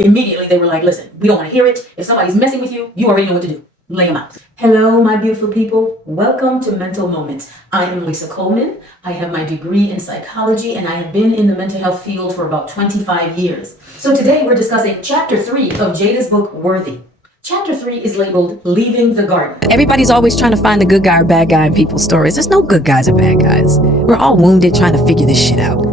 Immediately they were like, listen, we don't want to hear it. If somebody's messing with you, you already know what to do. Lay them out. Hello, my beautiful people. Welcome to Mental Moments. I am Lisa Coleman. I have my degree in psychology and I have been in the mental health field for about 25 years. So today we're discussing Chapter 3 of Jada's book, Worthy. Chapter 3 is labeled Leaving the Garden. Everybody's always trying to find the good guy or bad guy in people's stories. There's no good guys or bad guys. We're all wounded trying to figure this shit out.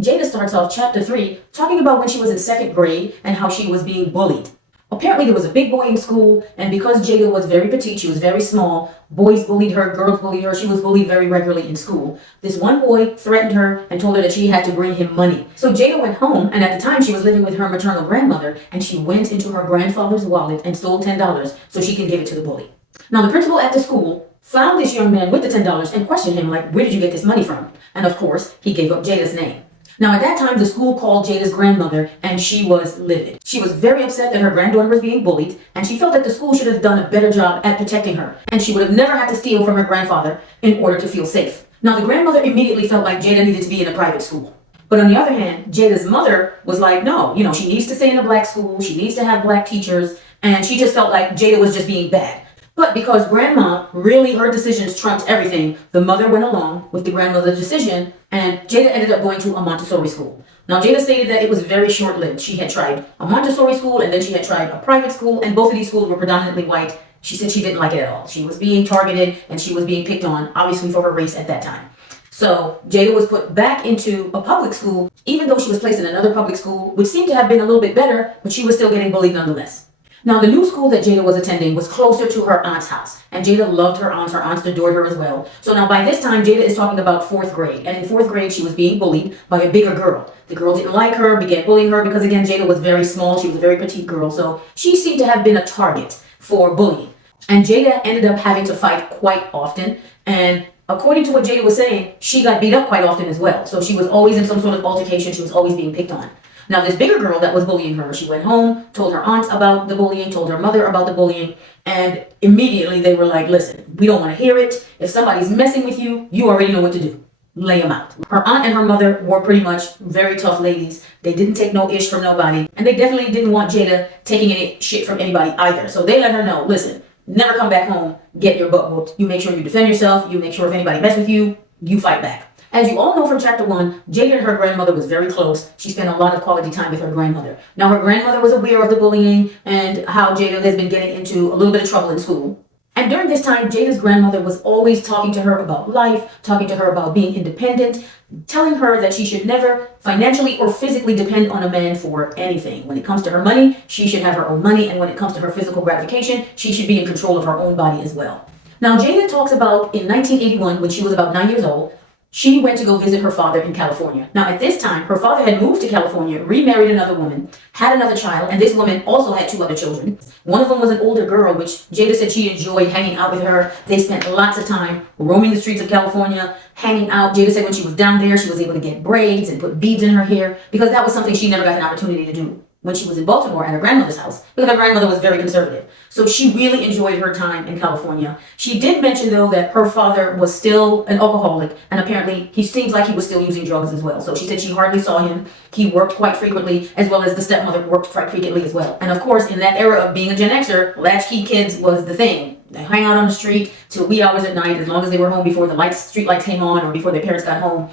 Jada starts off Chapter 3 talking about when she was in second grade and how she was being bullied. Apparently there was a big boy in school, and because Jada was very petite, she was very small, boys bullied her, girls bullied her, she was bullied very regularly in school. This one boy threatened her and told her that she had to bring him money. So Jada went home, and at the time she was living with her maternal grandmother, and she went into her grandfather's wallet and stole $10 so she could give it to the bully. Now the principal at the school found this young man with the $10 and questioned him like, where did you get this money from? And of course, he gave up Jada's name. Now, at that time, the school called Jada's grandmother, and she was livid. She was very upset that her granddaughter was being bullied, and she felt that the school should have done a better job at protecting her, and she would have never had to steal from her grandfather in order to feel safe. Now, the grandmother immediately felt like Jada needed to be in a private school. But on the other hand, Jada's mother was like, no, she needs to stay in a black school, she needs to have black teachers, and she just felt like Jada was just being bad. But because grandma, really her decisions trumped everything, the mother went along with the grandmother's decision, and Jada ended up going to a Montessori school. Now, Jada stated that it was very short-lived. She had tried a Montessori school, and then she had tried a private school, and both of these schools were predominantly white. She said she didn't like it at all. She was being targeted, and she was being picked on, obviously for her race at that time. So Jada was put back into a public school, even though she was placed in another public school, which seemed to have been a little bit better, but she was still getting bullied nonetheless. Now, the new school that Jada was attending was closer to her aunt's house, and Jada loved her aunts. Her aunts adored her as well. So now by this time, Jada is talking about fourth grade, and in fourth grade, she was being bullied by a bigger girl. The girl didn't like her, began bullying her because, again, Jada was very small. She was a very petite girl, so she seemed to have been a target for bullying. And Jada ended up having to fight quite often, and according to what Jada was saying, she got beat up quite often as well. So she was always in some sort of altercation. She was always being picked on. Now, this bigger girl that was bullying her, she went home, told her aunts about the bullying, told her mother about the bullying, and immediately they were like, listen, we don't want to hear it. If somebody's messing with you, you already know what to do. Lay them out. Her aunt and her mother were pretty much very tough ladies. They didn't take no ish from nobody, and they definitely didn't want Jada taking any shit from anybody either. So they let her know, listen, never come back home, get your butt whooped. You make sure you defend yourself. You make sure if anybody messes with you, you fight back. As you all know from Chapter 1, Jada and her grandmother was very close. She spent a lot of quality time with her grandmother. Now, her grandmother was aware of the bullying and how Jada has been getting into a little bit of trouble in school. And during this time, Jada's grandmother was always talking to her about life, talking to her about being independent, telling her that she should never financially or physically depend on a man for anything. When it comes to her money, she should have her own money. And when it comes to her physical gratification, she should be in control of her own body as well. Now, Jada talks about in 1981, when she was about 9 years old, she went to go visit her father in California. Now, at this time, her father had moved to California, remarried another woman, had another child, and this woman also had 2 other children. One of them was an older girl, which Jada said she enjoyed hanging out with her. They spent lots of time roaming the streets of California, hanging out. Jada said when she was down there, she was able to get braids and put beads in her hair because that was something she never got an opportunity to do when she was in Baltimore at her grandmother's house, because her grandmother was very conservative. So she really enjoyed her time in California. She did mention, though, that her father was still an alcoholic, and apparently he seems like he was still using drugs as well. So she said she hardly saw him. He worked quite frequently, as well as the stepmother worked quite frequently as well. And of course, in that era of being a Gen Xer, latchkey kids was the thing. They hang out on the street till wee hours at night, as long as they were home before the street lights came on or before their parents got home.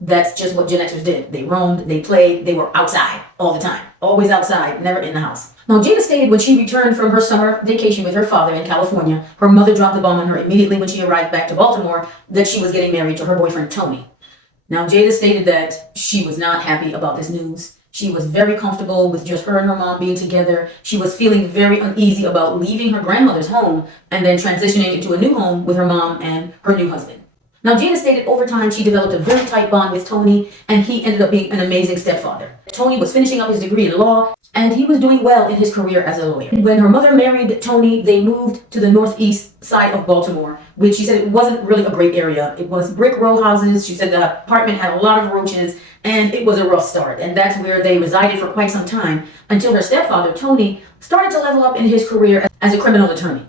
That's just what Gen Xers did. They roamed, they played, they were outside all the time. Always outside, never in the house. Now, Jada stated when she returned from her summer vacation with her father in California, her mother dropped the bomb on her immediately when she arrived back to Baltimore that she was getting married to her boyfriend, Tony. Now, Jada stated that she was not happy about this news. She was very comfortable with just her and her mom being together. She was feeling very uneasy about leaving her grandmother's home and then transitioning into a new home with her mom and her new husband. Now, Jada stated over time she developed a very tight bond with Tony, and he ended up being an amazing stepfather. Tony was finishing up his degree in law, and he was doing well in his career as a lawyer. When her mother married Tony, they moved to the northeast side of Baltimore, which she said it wasn't really a great area. It was brick row houses. She said the apartment had a lot of roaches, and it was a rough start. And that's where they resided for quite some time until her stepfather, Tony, started to level up in his career as a criminal attorney.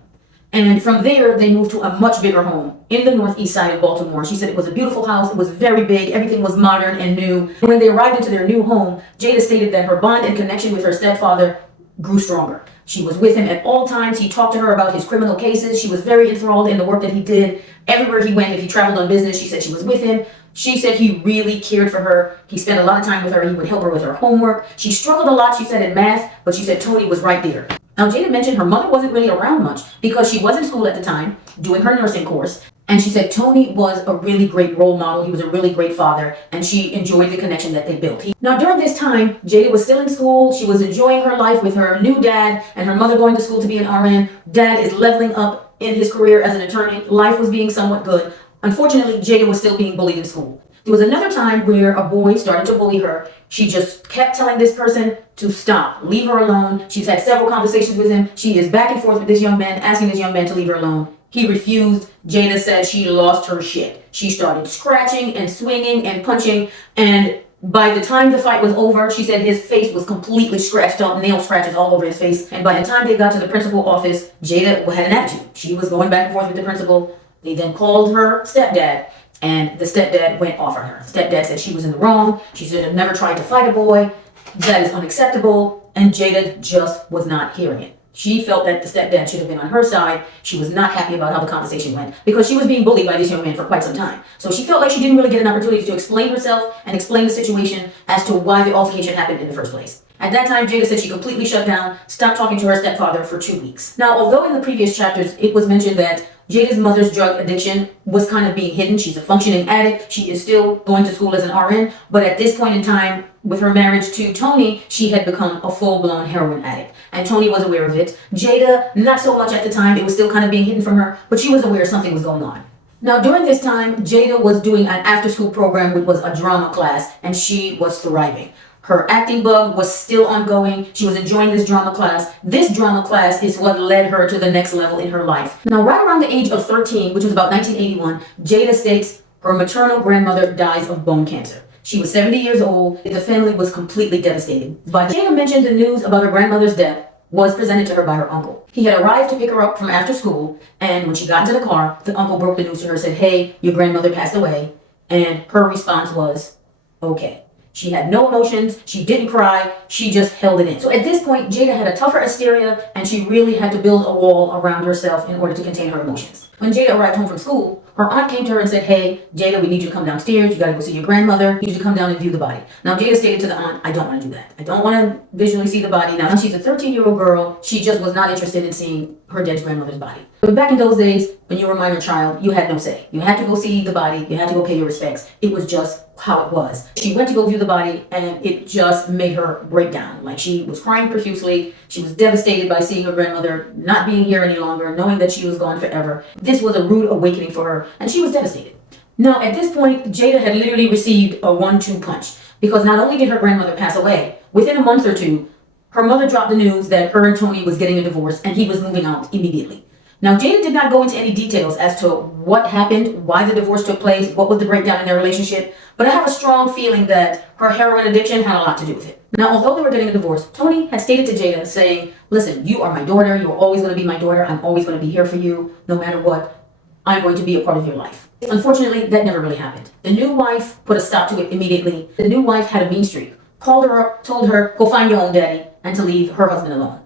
And from there, they moved to a much bigger home in the northeast side of Baltimore. She said it was a beautiful house. It was very big. Everything was modern and new. When they arrived into their new home, Jada stated that her bond and connection with her stepfather grew stronger. She was with him at all times. He talked to her about his criminal cases. She was very enthralled in the work that he did. Everywhere he went, if he traveled on business, she said she was with him. She said he really cared for her. He spent a lot of time with her. He would help her with her homework. She struggled a lot, she said, in math, but she said Tony was right there. Now, Jada mentioned her mother wasn't really around much because she was in school at the time doing her nursing course. And she said Tony was a really great role model. He was a really great father, and she enjoyed the connection that they built. Now, during this time, Jada was still in school. She was enjoying her life with her new dad and her mother going to school to be an RN. Dad is leveling up in his career as an attorney. Life was being somewhat good. Unfortunately, Jada was still being bullied in school. There was another time where a boy started to bully her. She just kept telling this person to stop, leave her alone. She's had several conversations with him. She is back and forth with this young man, asking this young man to leave her alone. He refused. Jada said she lost her shit. She started scratching and swinging and punching, and by the time the fight was over, she said his face was completely scratched up, nail scratches all over his face. And by the time they got to the principal's office, Jada had an attitude. She was going back and forth with the principal. They then called her stepdad, and the stepdad went off on her. Stepdad said she was in the wrong. She should have never tried to fight a boy. That is unacceptable. And Jada just was not hearing it. She felt that the stepdad should have been on her side. She was not happy about how the conversation went because she was being bullied by this young man for quite some time. So she felt like she didn't really get an opportunity to explain herself and explain the situation as to why the altercation happened in the first place. At that time, Jada said she completely shut down, stopped talking to her stepfather for 2 weeks. Now, although in the previous chapters it was mentioned that Jada's mother's drug addiction was kind of being hidden. She's a functioning addict. She is still going to school as an RN. But at this point in time, with her marriage to Tony, she had become a full-blown heroin addict. And Tony was aware of it. Jada, not so much at the time. It was still kind of being hidden from her. But she was aware something was going on. Now, during this time, Jada was doing an after-school program, which was a drama class. And she was thriving. Her acting bug was still ongoing. She was enjoying this drama class. This drama class is what led her to the next level in her life. Now, right around the age of 13, which was about 1981, Jada states her maternal grandmother dies of bone cancer. She was 70 years old. The family was completely devastated. But Jada mentioned the news about her grandmother's death was presented to her by her uncle. He had arrived to pick her up from after school, and when she got into the car, the uncle broke the news to her, said, "Hey, your grandmother passed away." And her response was, "Okay." She had no emotions. She didn't cry. She just held it in. So at this point, Jada had a tougher hysteria, and she really had to build a wall around herself in order to contain her emotions. When Jada arrived home from school, her aunt came to her and said, "Hey, Jada, we need you to come downstairs. You got to go see your grandmother. You need to come down and view the body." Now, Jada stated to the aunt, "I don't want to do that. I don't want to visually see the body." Now, she's a 13-year-old girl. She just was not interested in seeing her dead grandmother's body. But back in those days, when you were a minor child, you had no say. You had to go see the body. You had to go pay your respects. It was just how it was. She went to go view the body, and it just made her break down. Like, she was crying profusely. She was devastated by seeing her grandmother not being here any longer, knowing that she was gone forever. This was a rude awakening for her, and she was devastated. Now, at this point, Jada had literally received a 1-2 punch, because not only did her grandmother pass away, within a month or two, her mother dropped the news that her and Tony was getting a divorce, and he was moving out immediately. Now, Jada did not go into any details as to what happened, why the divorce took place, what was the breakdown in their relationship, but I have a strong feeling that her heroin addiction had a lot to do with it. Now, although they were getting a divorce, Tony had stated to Jada saying, "Listen, you are my daughter. You are always going to be my daughter. I'm always going to be here for you, no matter what. I'm going to be a part of your life." Unfortunately, that never really happened. The new wife put a stop to it immediately. The new wife had a mean streak, called her up, told her, "Go find your own daddy," and to leave her husband alone.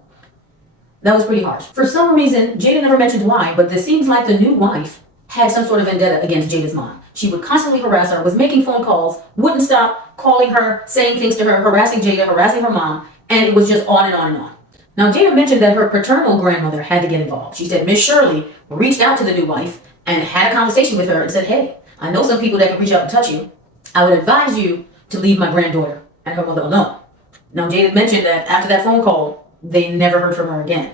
That was pretty harsh. For some reason, Jada never mentioned why, but this seems like the new wife had some sort of vendetta against Jada's mom. She would constantly harass her, was making phone calls, wouldn't stop calling her, saying things to her, harassing Jada, harassing her mom, and it was just on and on and on. Now, Jada mentioned that her paternal grandmother had to get involved. She said Miss Shirley reached out to the new wife and had a conversation with her and said, "Hey, I know some people that can reach out and touch you. I would advise you to leave my granddaughter and her mother alone." Now, Jada mentioned that after that phone call, they never heard from her again.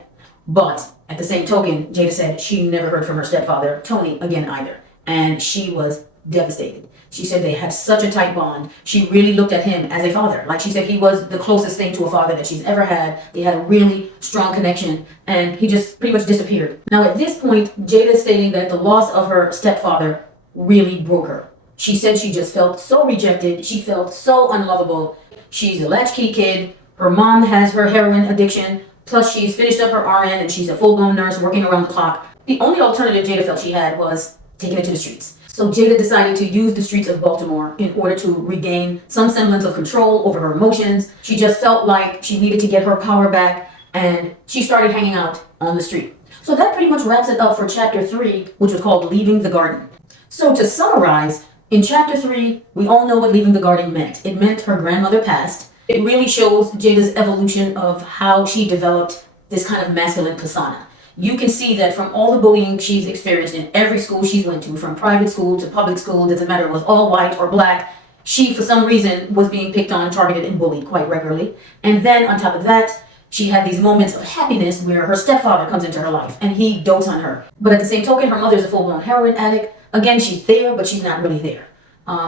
But at the same token, Jada said she never heard from her stepfather, Tony, again either. And she was devastated. She said they had such a tight bond. She really looked at him as a father. Like she said, he was the closest thing to a father that she's ever had. They had a really strong connection, and he just pretty much disappeared. Now, at this point, Jada is stating that the loss of her stepfather really broke her. She said she just felt so rejected. She felt so unlovable. She's a latchkey kid. Her mom has her heroin addiction. Plus, she's finished up her RN, and she's a full-blown nurse working around the clock. The only alternative Jada felt she had was taking it to the streets. So Jada decided to use the streets of Baltimore in order to regain some semblance of control over her emotions. She just felt like she needed to get her power back, and she started hanging out on the street. So that pretty much wraps it up for chapter 3, which was called Leaving the Garden. So to summarize, in chapter 3, we all know what leaving the garden meant. It meant her grandmother passed. It really shows Jada's evolution of how she developed this kind of masculine persona. You can see that from all the bullying she's experienced in every school she's went to, from private school to public school, doesn't matter if it was all white or black, she, for some reason, was being picked on, targeted, and bullied quite regularly. And then, on top of that, she had these moments of happiness where her stepfather comes into her life, and he dotes on her. But at the same token, her mother's a full-blown heroin addict. Again, she's there, but she's not really there.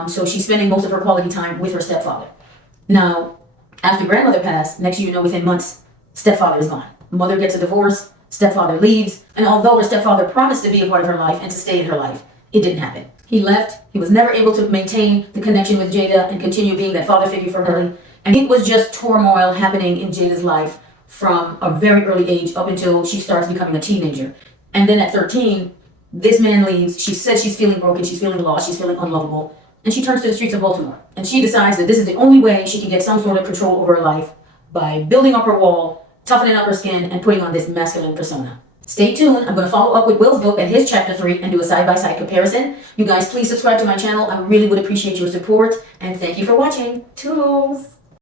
So she's spending most of her quality time with her stepfather. Now, after grandmother passed, next year, within months, stepfather is gone. Mother gets a divorce, stepfather leaves, and although her stepfather promised to be a part of her life and to stay in her life, it didn't happen. He left. He was never able to maintain the connection with Jada and continue being that father figure for her. And it was just turmoil happening in Jada's life from a very early age up until she starts becoming a teenager. And then at 13, this man leaves. She says she's feeling broken, she's feeling lost, she's feeling unlovable. And she turns to the streets of Baltimore. And she decides that this is the only way she can get some sort of control over her life, by building up her wall, toughening up her skin, and putting on this masculine persona. Stay tuned. I'm going to follow up with Will's book and his chapter 3 and do a side-by-side comparison. You guys, please subscribe to my channel. I really would appreciate your support. And thank you for watching. Toodles!